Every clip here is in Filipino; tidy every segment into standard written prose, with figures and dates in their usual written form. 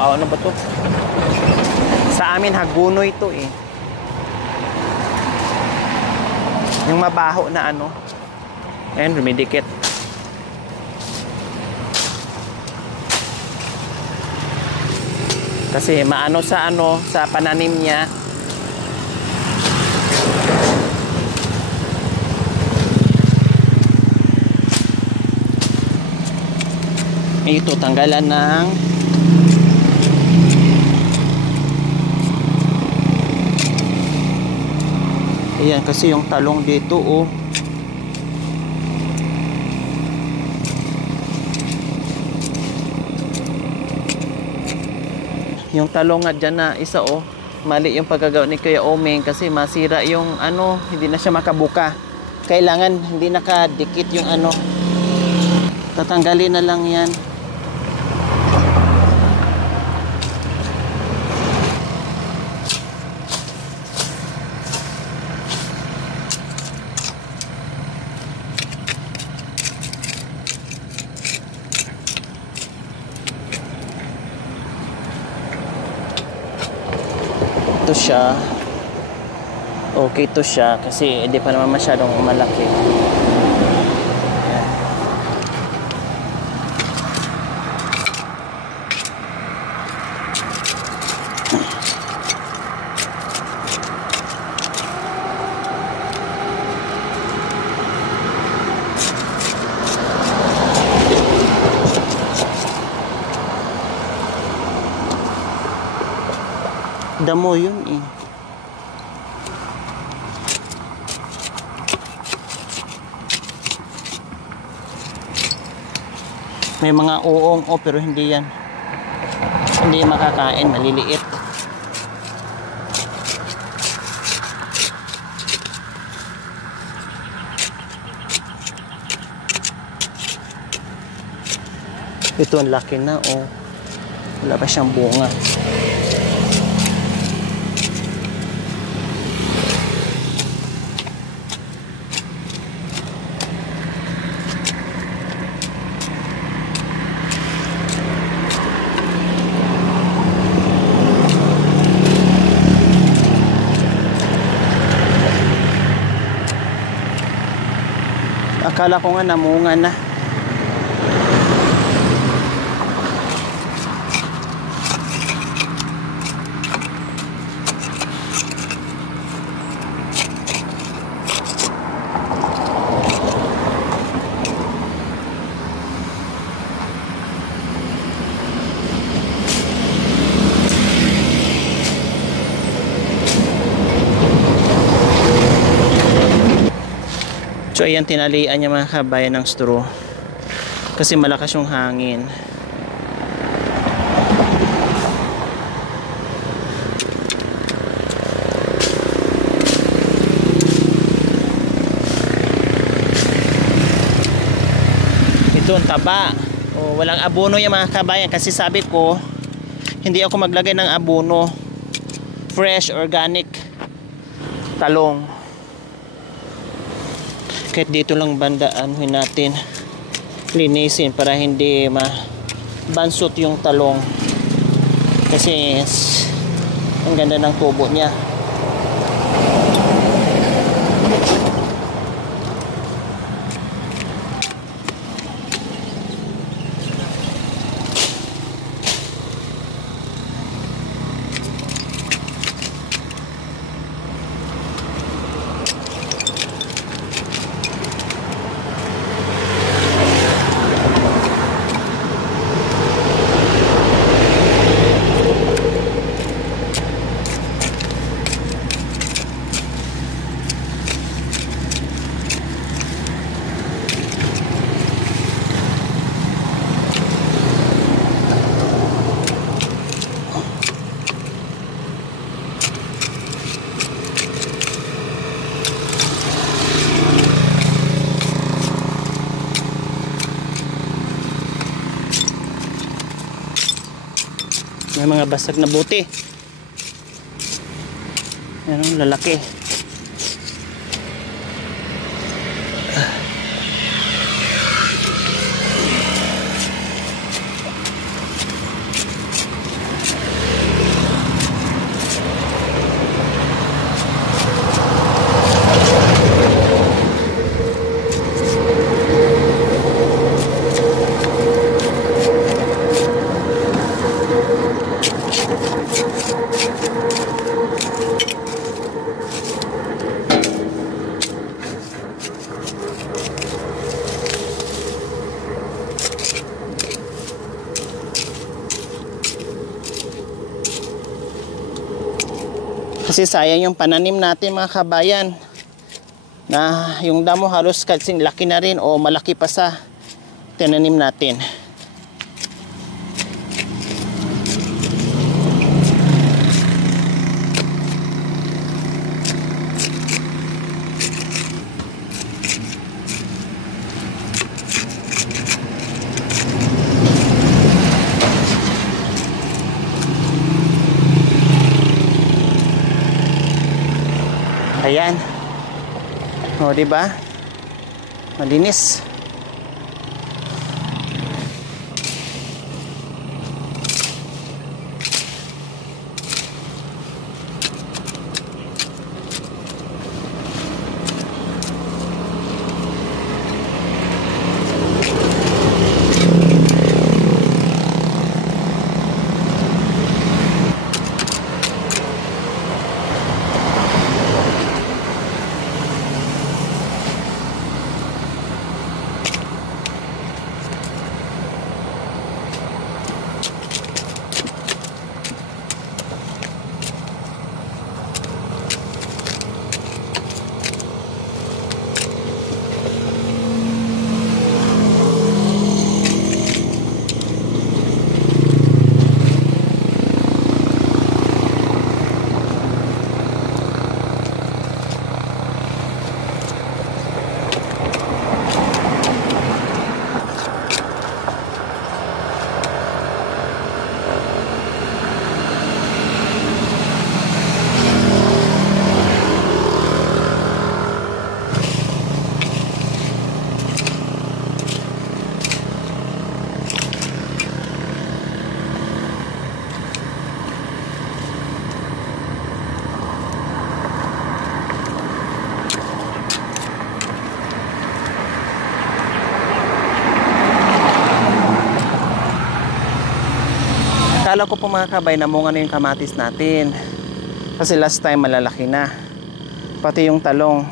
ano ba to? Sa amin hagunoy to eh. Yung mabaho na ano. Ayan, rumidikit. Kasi maano sa ano, sa pananim niya. Ito, tanggalan ng ayan, kasi yung talong dito oh. Yung talong nga dyan na isa oh. Mali yung pagkagawa ni Kuya Omeng kasi masira yung ano, hindi na siya makabuka. Kailangan hindi nakadikit yung ano. Tatanggalin na lang yan. Ito siya. Okay to siya kasi hindi pa naman masyadong malaki. Damo yun eh. May mga uong pero hindi yan. Hindi makakain, maliliit. Ito ang laki na oh. Wala pa siyang bunga. Akala ko nga namunga na. So ayan, tinalian niya mga kabayan ng straw kasi malakas yung hangin. Ito ang taba. O, walang abono yung mga kabayan kasi sabi ko hindi ako maglagay ng abono. Fresh, organic talong. Kahit dito lang bandaan natin linisin para hindi mabansot yung talong kasi ang ganda ng tubo niya. May mga basag na buti. Yan ang lalaki. Kasi sayang yung pananim natin mga kabayan. Na yung damo halos kasing laki na rin o malaki pa sa tinanim natin. Ayan. O, di ba? Malinis. Akala ko po mga kabay na munga na yung kamatis natin. Kasi last time malalaki na. Pati yung talong.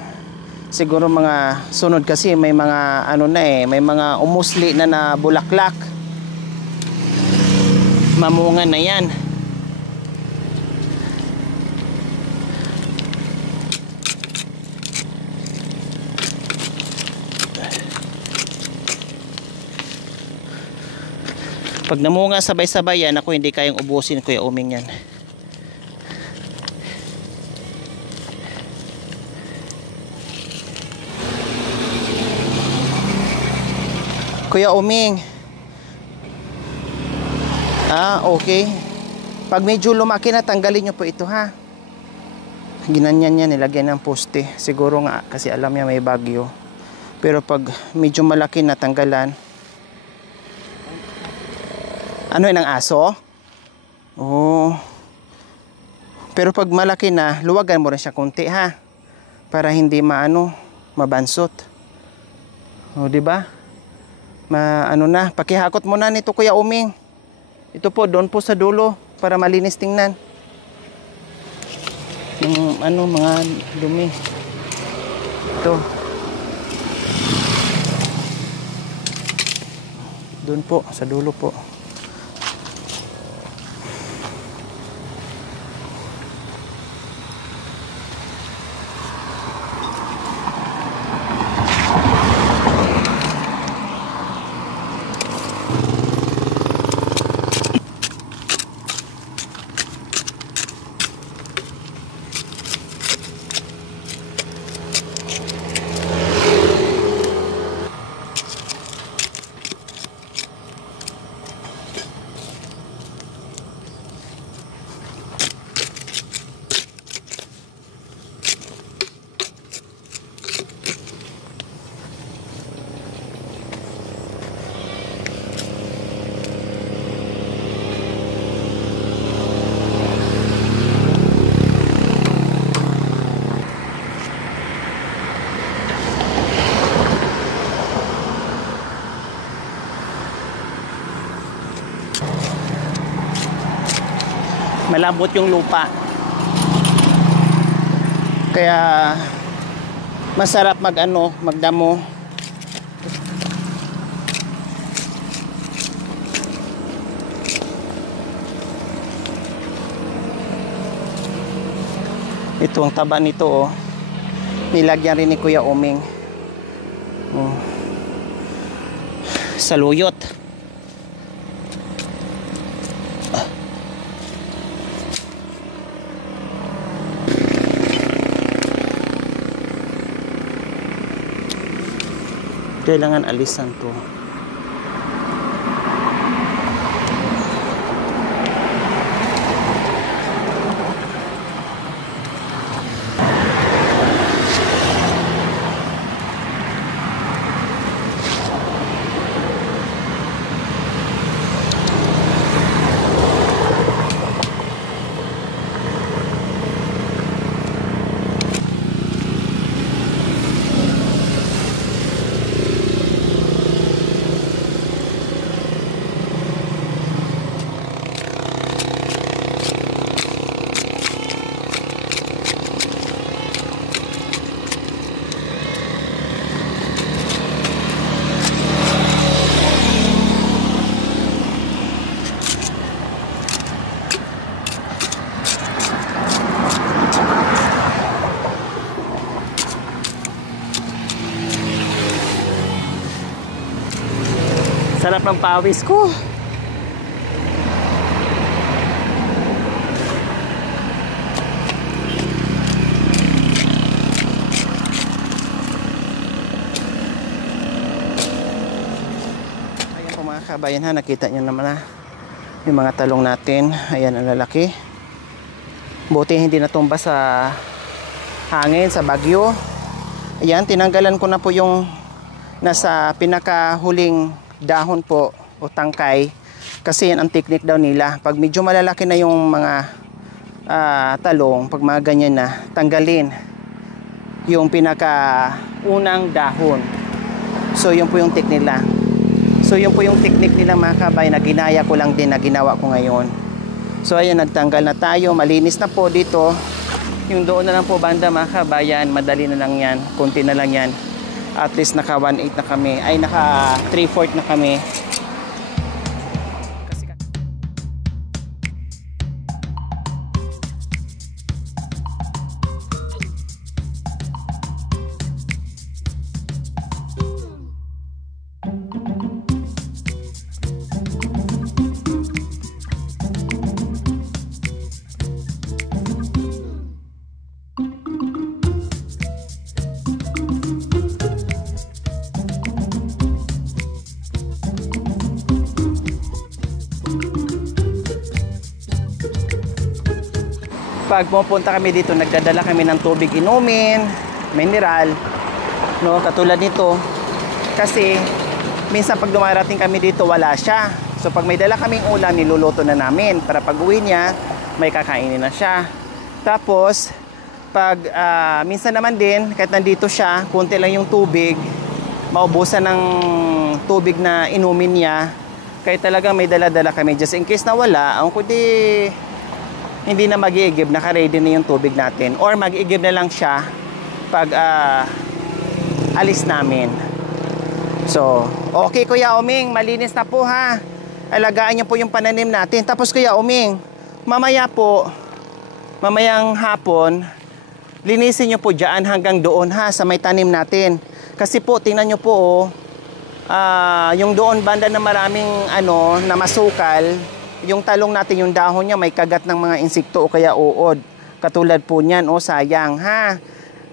Siguro mga sunod kasi may mga ano na may mga umusli na na bulaklak. Mamunga na yan. Pag namunga sabay-sabay yan, ako hindi kayang ubusin, Kuya Uming yan. Kuya Uming. Okay. Pag medyo lumaki na, tanggalin nyo po ito ha. Ginanyan niya, nilagyan ng poste. Siguro nga, kasi alam niya may bagyo. Pero pag medyo malaki na, tanggalan. Ano yun, ang aso? Oh. Pero pag malaki na, luwagan mo rin siya konti ha. Para hindi mabansot. O, di ba? Ano na, pakihakot mo na nito Kuya Uming. Ito po, doon po sa dulo para malinis tingnan. Yung mga dumi. Ito. Doon po, sa dulo po. Malambot yung lupa. Kaya masarap magdamo. Ito ang taba nito oh. Nilagyan rin ni Kuya Oming. Oh. Saluyot. Kailangan alisan to. Sarap ng pawis ko. Ayan po mga kabayan ha, nakita nyo naman na yung mga talong natin. Ayan ang lalaki. Buti hindi natumba sa hangin, sa bagyo. Ayan, tinanggalan ko na po yung nasa pinakahuling dahon po o tangkay, kasi yan ang technique daw nila. Pag medyo malalaki na yung mga talong, pag mga ganyan na, tanggalin yung pinakaunang dahon. So yun po yung technique nila. So yun po yung technique nila mga kabay, na ginaya ko lang din, na ginawa ko ngayon. So ayan, nagtanggal na tayo, malinis na po dito. Yung doon na lang po banda mga kabayan, madali na lang yan, konti na lang yan. At least naka 1/8 na kami, ay naka 3/4 na kami. Pag pupunta kami dito, nagdadala kami ng tubig inumin, mineral, no, katulad nito. Kasi minsan pag dumarating kami dito, wala siya. So pag may dala kaming ulam, niluluto na namin para pag uwi niya, may kakainin na siya. Tapos pag minsan naman din, kahit nandito siya, kunti lang yung tubig, maubusan ng tubig na inumin niya. Kaya talagang may dala-dala kami just in case na wala, ang kundi hindi na mag-iigib, naka-ready na yung tubig natin. Or mag-iigib na lang siya pag alis namin. So, okay Kuya Oming, malinis na po ha. Alagaan niyo po yung pananim natin. Tapos Kuya Oming, mamaya po, mamayang hapon, linisin niyo po dyan hanggang doon ha, sa may tanim natin. Kasi po, tingnan niyo po yung doon banda na maraming na masukal, yung talong natin, yung dahon niya may kagat ng mga insekto o kaya uod. Katulad po niyan, sayang ha.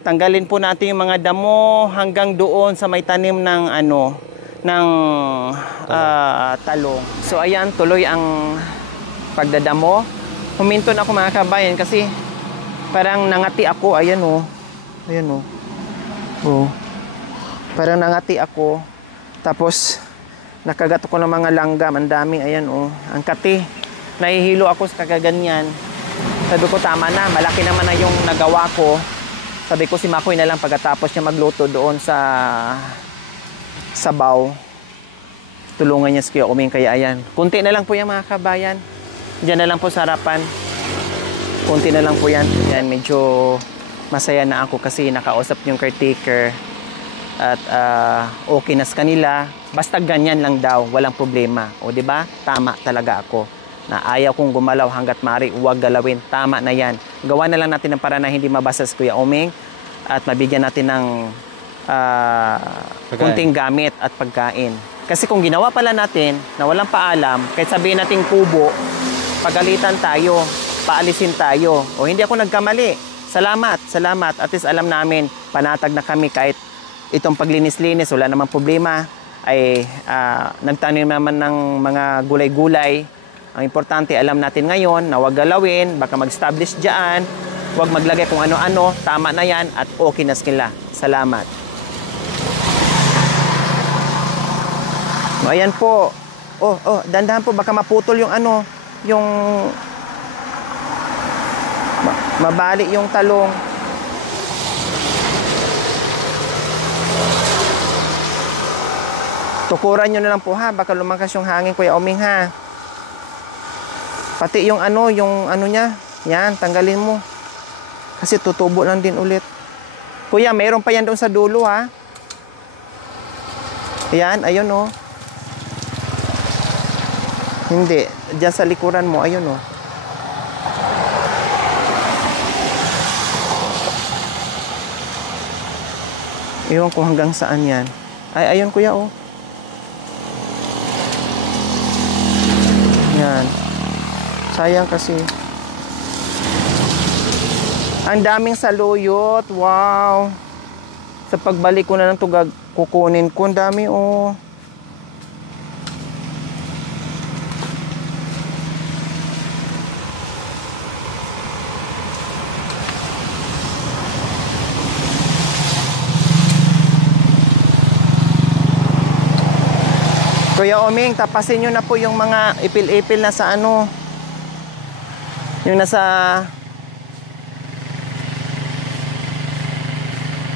Tanggalin po natin yung mga damo hanggang doon sa may tanim ng talong. So ayan, tuloy ang pagdadamo. Huminto na ako mga kabayan kasi parang nangati ako. Ayan ayan parang nangati ako. Tapos nakagat ko ng mga langgam, ang dami, ayan ang kati. Nahihilo ako sa kagaganyan. Sabi ko tama na, malaki naman na yung nagawa ko. Sabi ko si Makoy na lang pagkatapos niya magluto doon sa sabaw. Tulungan niya si Kuya Oming, kaya ayan. Kunti na lang po yan mga kabayan. Diyan na lang po sa harapan. Kunti na lang po yan. Yan, medyo masaya na ako kasi nakausap yung caretaker. At okay na sa kanila. Basta ganyan lang daw, walang problema. O di ba? Tama talaga ako. na ayaw kong gumalaw hanggat maaari, huwag galawin. Tama na yan. Gawa na lang natin ng para na hindi mabasa si Kuya Oming at mabigyan natin ng kunting gamit at pagkain. Kasi kung ginawa pala natin na walang paalam, kahit sabihin natin kubo, pagalitan tayo, paalisin tayo. O hindi ako nagkamali. Salamat, salamat. At least alam namin, panatag na kami kahit itong paglinis-linis, wala namang problema. Ay nagtanim naman ng mga gulay-gulay. Ang importante, alam natin ngayon na huwag galawin, baka mag-establish dyan, huwag maglagay kung ano-ano, tama na yan at okay na sila. Salamat. O, ayan po. Dandahan po, baka maputol yung yung mabali yung talong. Tukuran nyo na lang po ha, baka lumakas yung hangin, Kuya Oming ha. Pati yung yung niya, yan, tanggalin mo. Kasi tutubo lang din ulit. Kuya, mayroon pa yan doon sa dulo ha. Yan, ayun oh. Hindi, dyan sa likuran mo, ayun oh. Iwan ko hanggang saan yan. Ay, ayun kuya oh. Yan. Sayang kasi. Ang daming saluyot. Wow. Sa pagbalik ko na ng tugag, kukunin ko. Ang dami oh. Kuya Oming, tapasin nyo na po yung mga ipil-ipil na sa yung nasa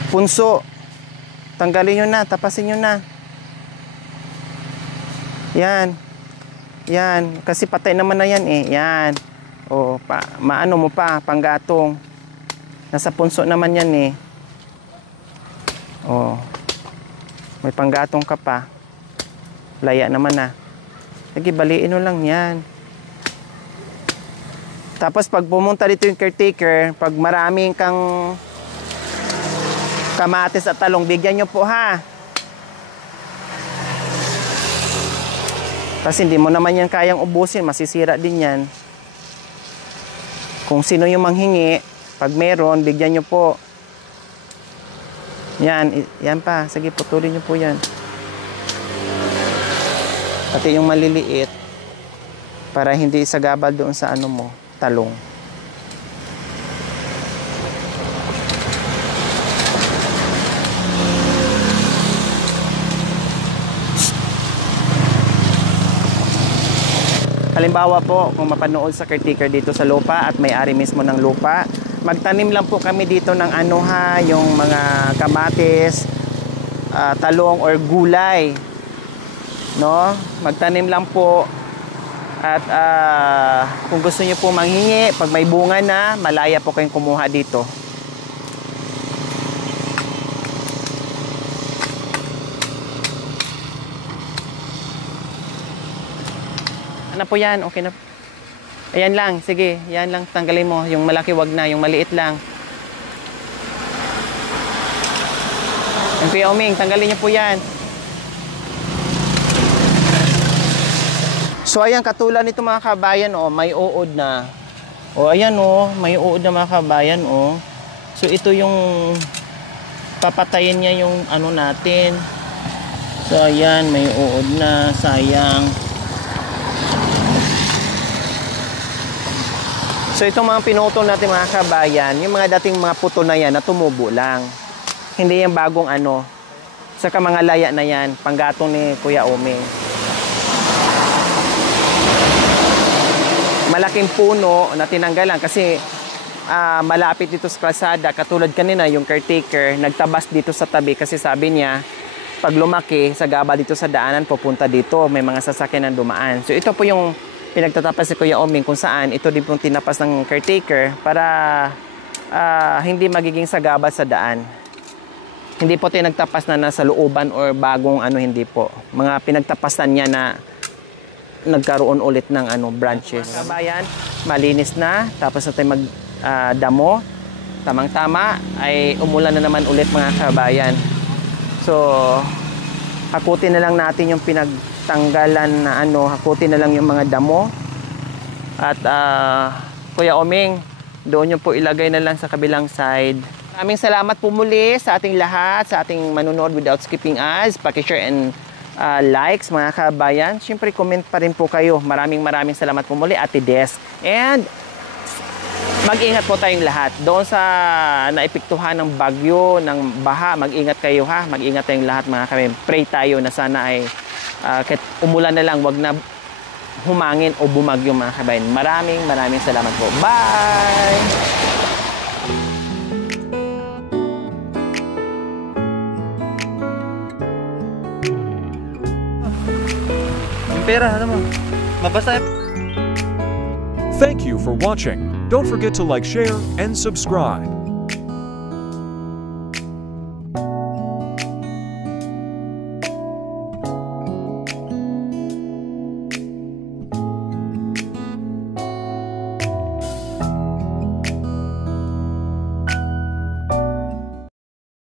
punso. Tanggalin nyo na, tapasin nyo na. Yan. Yan. Kasi patay naman na yan eh. Yan. O, maano mo pa, panggatong. Nasa punso naman yan eh. O. May panggatong ka pa. Laya naman na. Sige, baliin mo lang yan. Tapos pag pumunta dito yung caretaker, pag maraming kang kamatis at talong, bigyan nyo po ha. Kasi hindi mo naman yan kayang ubusin, masisira din yan. Kung sino yung manghingi, pag meron, bigyan nyo po. Yan, yan pa. Sige, putulin nyo po yan. Pati yung maliliit para hindi sagabal doon sa mo, talong. Halimbawa po, kung mapanood sa caretaker dito sa lupa at may-ari mismo ng lupa, magtanim lang po kami dito ng yung mga kamatis, talong or gulay. No? Magtanim lang po at kung gusto niyo po manghingi, pag may bunga na, malaya po kayong kumuha dito. Ano po yan? Okay na. Ayan lang, sige, yan lang, tanggalin mo. Yung malaki wag na, yung maliit lang. Yung Kuya Oming, tanggalin niyo po yan. So ayan, katulad nito mga kabayan oh, may uod na. O ayan oh, may uod na mga kabayan oh. So ito yung papatayin niya yung natin. So ayan, may uod na, sayang. So itong mga pinutol natin mga kabayan, yung mga dating mga putol na yan na tumubo lang. Hindi yung bagong Saka mga laya na yan, panggatong ni Kuya Oming. Malaking puno na tinanggalan kasi malapit dito sa kalsada. Katulad kanina, yung caretaker nagtabas dito sa tabi kasi sabi niya, pag lumaki, sagaba dito sa daanan, pupunta dito. May mga sasakyan na dumaan. So ito po yung pinagtatapas si Kuya Oming kung saan ito din pong tinapas ng caretaker para hindi magiging sagaba sa daan. Hindi po tayo nagtapas na nasa looban or bagong hindi po. Mga pinagtapasan niya na nagkaroon ulit ng branches. Kabayan, malinis na, tapos na tayo damo. Tamang-tama ay umulan na naman ulit mga kabayan. So, hakutin na lang natin yung pinagtanggalan na hakutin na lang yung mga damo. At Kuya Omeng, doon yung po ilagay na lang sa kabilang side. Maraming salamat po muli sa ating lahat, sa ating manunood without skipping ads. Paki-share and likes mga kabayan. Siyempre, comment pa rin po kayo. Maraming salamat po muli, Ate Des. And mag-ingat po tayong lahat. Doon sa naipiktuhan ng bagyo, ng baha, mag-ingat kayo ha. Mag-ingat tayong lahat mga kabayan. Pray tayo na sana ay kahit umulan na lang, wag na humangin o bumagyo mga kabayan. Maraming salamat po. Bye! Yung pera, ano mo? Mabasa. Thank you for watching. Don't forget to like, share, and subscribe.